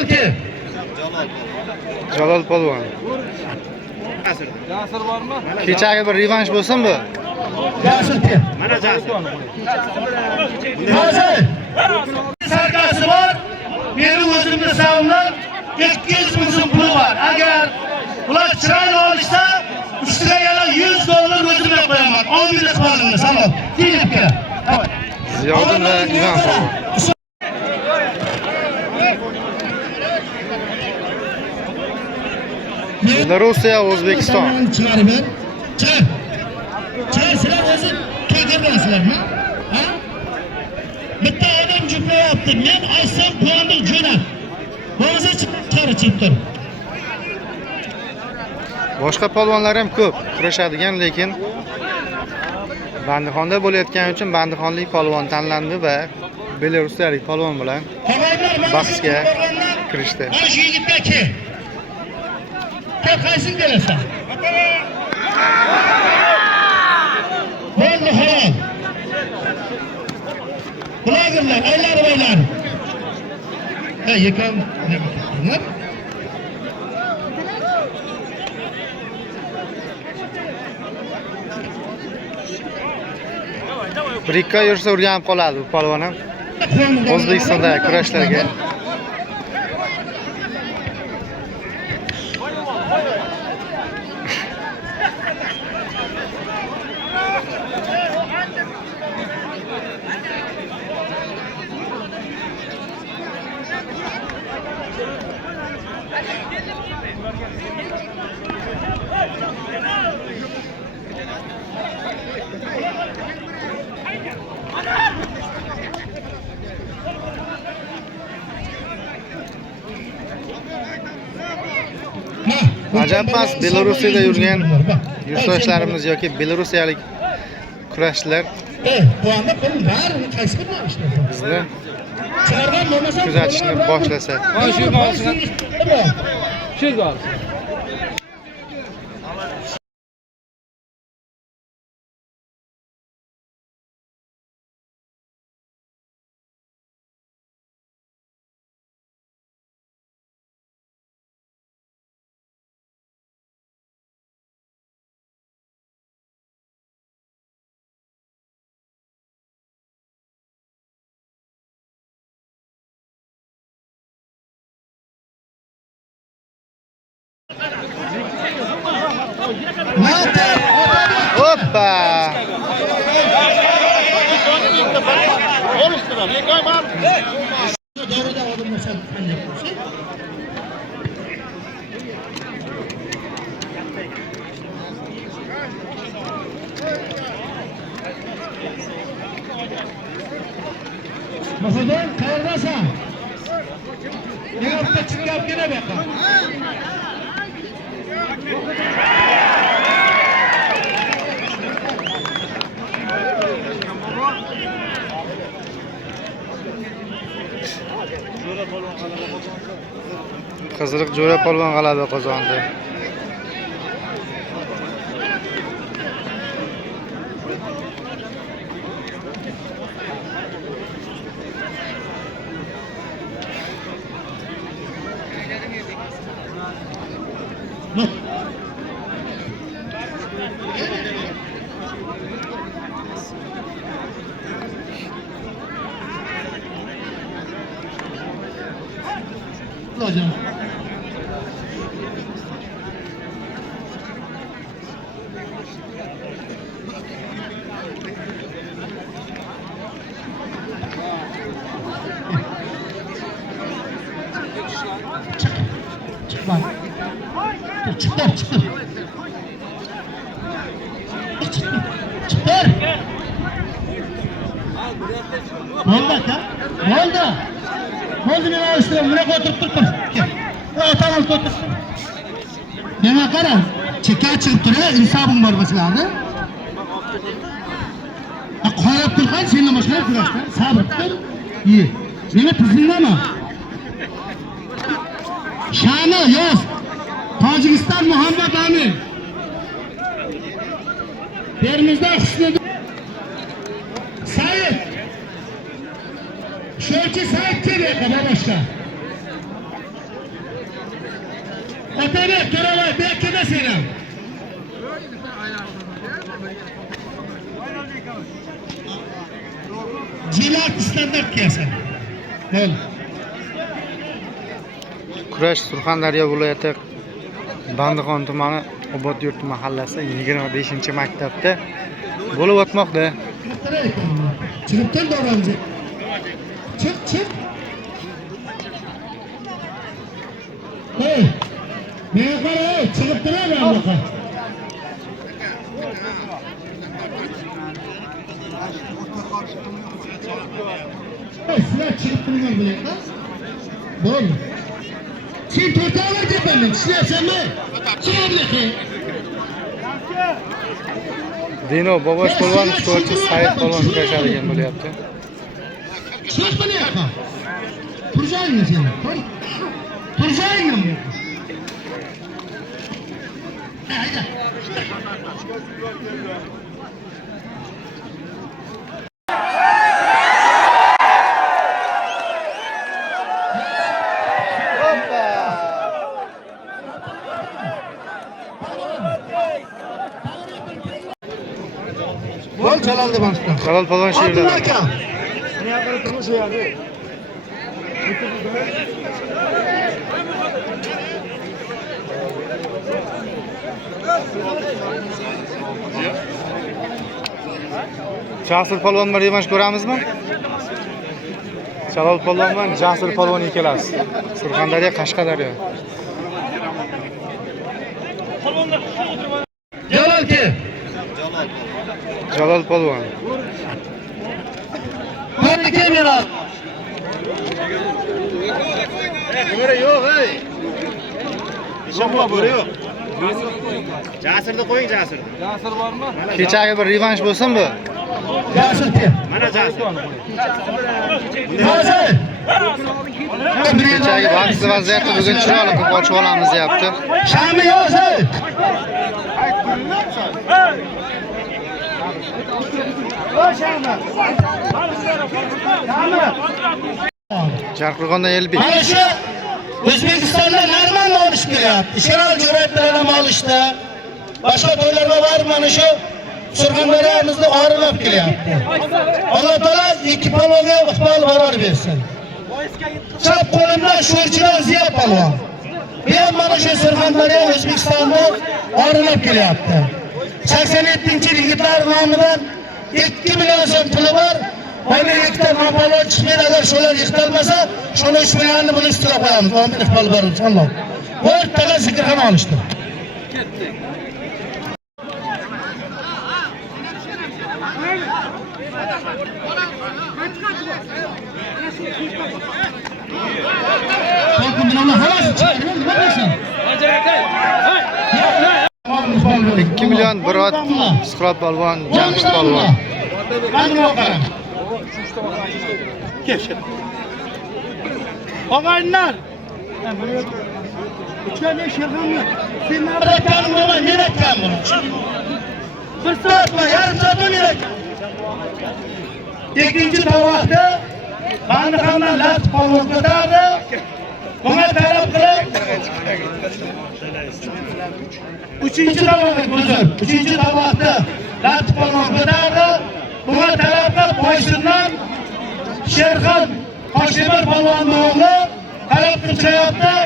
Jalolki. Jalol polvon. Jasur bormi? Kechagi bir revansh bo'lsin bu. Jasur. Mana Jasur. Hozir sarkasi bor. Meni o'zimni savunlar 200 ming so'm puli bor. Agar ular chiroyli olishsa, ustiga yana 100 dollar o'zimga qo'yaman. 10 ming qo'yimni salom. Kelibga. Ziyoddin va Ivan polvon. Belorussiya, O'zbekiston. Chiqarib ber. Chiqar sizlar o'zi to'ydirmaysizlarmi? Ha? Bitta odam juplayapti. Men aytsam pulni jo'nat. Hozir chiqarib tur. Boshqa polvonlar ham ko'p kurashadigan, lekin Bandixonda bo'layotgani uchun bandixonlik polvon tanlandi va belorussiyalik polvon bilan bahsga kirishdi. Mana shu yigitga kel. Kel qaysin kelasan? Bo'ldi halol. Blogerlar, aylar. Yekam nima? Bir ikki oy yursa o'rganib qoladi bu polvon ham. O'zbekistonda kurashlarga ajab emas, Belarusiyada yurgan yurtdoshlarimiz yoki belarusiyalik kurashchilar bizni kuzatishni boshlasa. Hoppa! Masadan qayerdasan? Nega bitta chiqib kela bu yoqqa? Qiziriq Jo'ra polvon g'alaba qozondi. Hocam. Çık lan. Çıktır. Çıktır. Oldu ha? Oldu ne istiyorum? Buraya oturup dur. Tamam otur. Nima qara? Chekka chiqib turib, insofim bor sizlarda. Qarab turgan sendan boshqa kurashda. Sabr qil. Ye. Meni tizimdami? Shani yoz. Tojikiston Muhammad Amin. Termizda Husniddin Said. Sho'chi Said keldi boshqa. Otabek, To'ravoy, bekkada sen ham. Jilat standart kelsin. Bo'l. Kurash Surxondaryo viloyati Bandixon tumani Obod-Yurt mahallasi 25-maktabda bo'lib o'tmoqda. Chiqib tur davronchi. Chiq. Hey. Men qara, chiqib turar bunaqa. Sizlar chiqib turgan bilan bo'l. Sen to'rtavlar depaman, ishlayapsanmi? Chiqamlaki. Dino Bobosh polvon, sportchi Said polvon kurashadigan bo'lyapti. Chiq bu yoqqa. Turjangmi sen? Turjangmi? Hayda. Gol Jalol deb aytdim. Jalol polvon she'rda. Aka. Jasur polvon bilan revansh ko'ramizmi? Jalol polvon bilan Jasur polvon ikkalasi. Surxondaryo, Qashqadaryo. Jalol ke. Jalol polvon. Hadi kamera. Kamera yo'q, ey. Ishonma, bo'ri yo'q. Jasirni qo'ying, Jasirni. Jasir bormi? Kechagi bir revansh bo'lsin bu. Jasur ke. Mana Jasir. Jasur. Kechagi bahsli vaziyatni bugun chiroyli qilib ochib olamiz deyapti. Shami yo'q. Jarqo'rg'ondan Elbek. Mana shu O'zbekistonda normal olish kelyapti. Ishonal jo'raytirib ham olishda. Boshqa to'ylarga borib mana shu Surxondaryomizni orilab kelyapti. Alloh taolo ikki polvonga iqbol barar bersin. Chap qo'limdan sho'rchidan Ziyo polvon. Bu ham mana shu Surxondaryo O'zbekistonda orilab kelyapti. 87-yigitlar nomidan 2 million so'm puli bor. Oyna ikkita maqollar chiqmaydi, agar shular yiqilmasa, shuni 3 millionni buni ustiga qo'yamiz. Amin iqbol barar inshaalloh. Bu taqa zikrxona olishdi. Korkum bilan havas chiqadi, nima deysan? 2 million Birot Suhrob polvon, Jamshid polvon. Mana qarang. Og'aylar. Uchgan Sherxonni. Sen naridan nima merakkan buni? Bir soat va yarim soat merak. Ikkinchi tovoqda Bandixondan lat polvon ko'tardi. Bunga talab qilib. Uchinchi tovoqda lat polvon ko'tardi. Bunga talab qilib Boysundan Sherxon Hoshimov polvonni o'g'li talab qilyapti.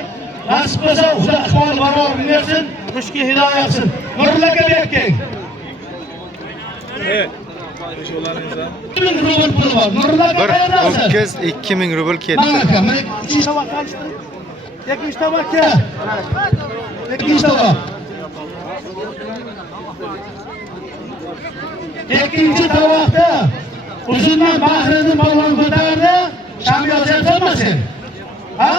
Nasib bo'lsa, Xudo iqbol barar bersin, ishga hidoyat qilsin. Nurlarga berking. Evet. 2000 rubl pul bor. Nurlarga Bir berasiz. ho'kiz 2000 rubl ketdi. Mana aka, mana ikkinchi tovoq qolishtirib. Ikkinchi tovoqqa. Ikkinchi tovoq. Ikkinchi tovoqda uzundan Bahriddin polvon ko'tardi. Sham yozyapsanmi sen? Ha?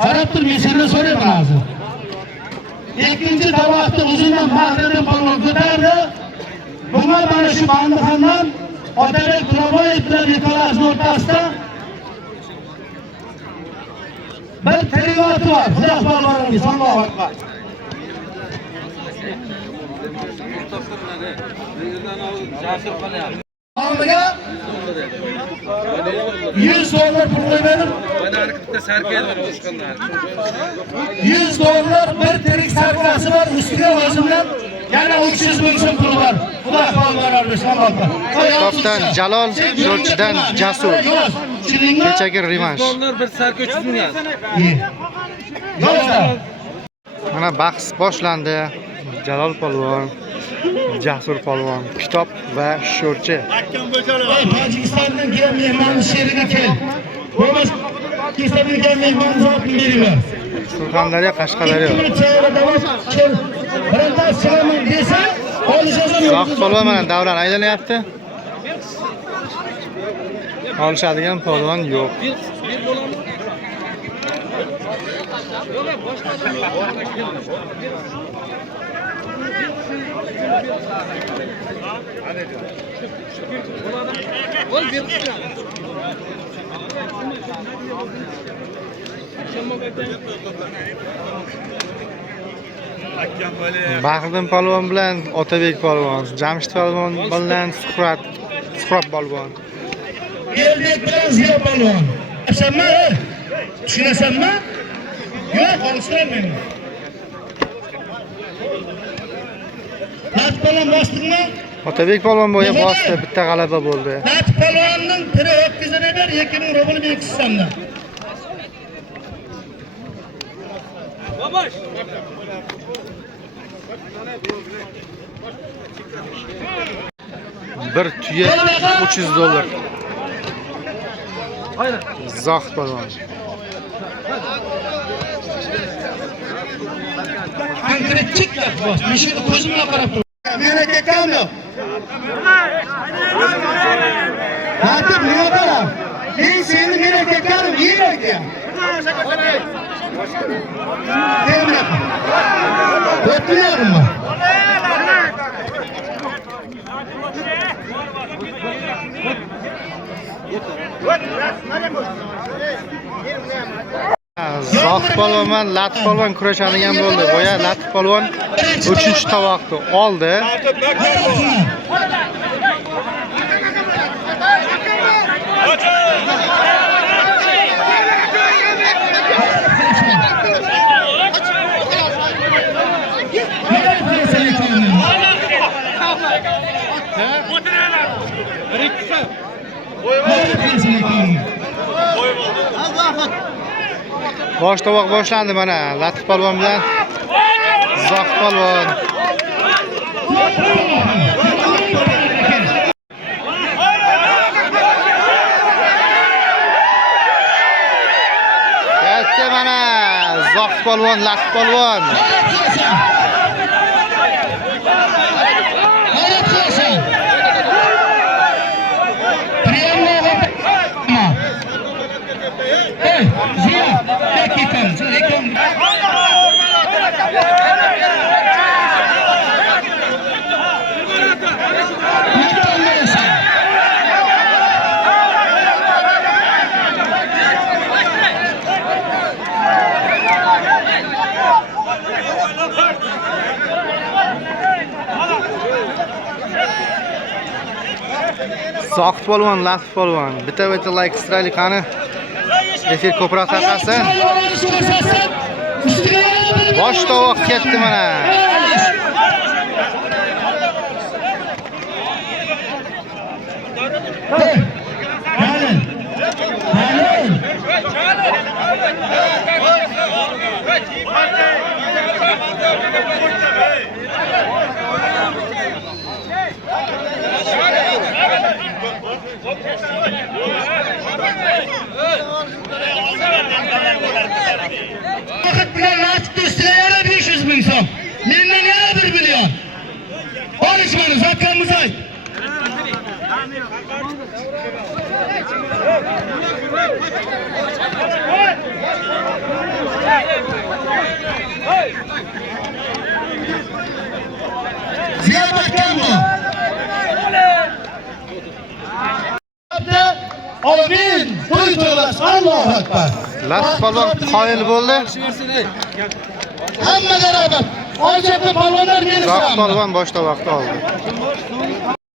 Qarab tur, men sendan so'rayman hozir. Ikkinchi tovoqda uzundan Bahriddin polvon ko'tardi. Bunga mana shu Bandixondan Otabek To'raboyev bilan ikkalasining o'rtasida bir trigot bor. Xudo xabaringiz, Allohu akbar. Nomiga 100 dollar pul qo'ymadim. 100 dollar bir tirik sarkası var. Üstüne vazimden yana 300 bin so'm pul var. Xudo xollar Armiston Balta. Kitobdan Jalol, Sho'rchidan Jasur. Kechagi revansh. Dollar bir sarka 300 ming yaz. Mana bahs boshlandi. Jalol polvon, Jasur polvon, Kitob va Sho'rchi. Tojikistondan kelgan mehmonni sheriga kel. Bo'lmas Tojikistondan kelgan mehmonni zot berilar. Surxondaryo, Qashqadaryo. Birindan silaman desa, olishasiz. Zohid polvon mana davran aylanyapti. Olishadigan polvon yo'q. Bahriddin polvon bilan Otabek polvon, Jamshid polvon bilan Suhrat polvon. Elbek bilan Ziyo polvon. Tushunasanmi? Yo'q, olishtirmayman. Lat polvon bosdingmi? Otabek polvon bo'yi bosdi, bitta g'alaba bo'ldi. Lat polvonning tiri 30 eder, 2000 rubl beksizsanda. Babaş. Bir tuya 300 dollar. Zohid polvon. Konkretchik gap bos. Men shuni ko'zim bilan qarab turibman. Meni kekamni. Hatib nima qilib? Men seni meni kekanim yeydi. Temne. Dötüyorum. Zohid polvon bilan Latif polvon kurashadigan bo'ldi. Boya Latif polvon 3-tovoqni oldi. Bosh tovoq boshlandi mana. Latif polvon bilan Zohid polvon. Ketdi mana. Zohid polvon, Latif polvon. Zohid polvon, Latif polvon. Bitta like istrayli qani. Efir ko'proq tarqasin. Bosh tovoq ketdi mana. Vaqt bilan nasib do'stlar yana 500 ming so'm. Mendan yana 1 million. Olishmani zakamiz ayt. Ziyorat kammi? Amin. To'y to'ylas. Allohu akbar. Latif polvon qoyil bo'ldi. Hamma beraber. Oyshaqa polvonlar meni Zohid polvon bosh tovoqni oldi.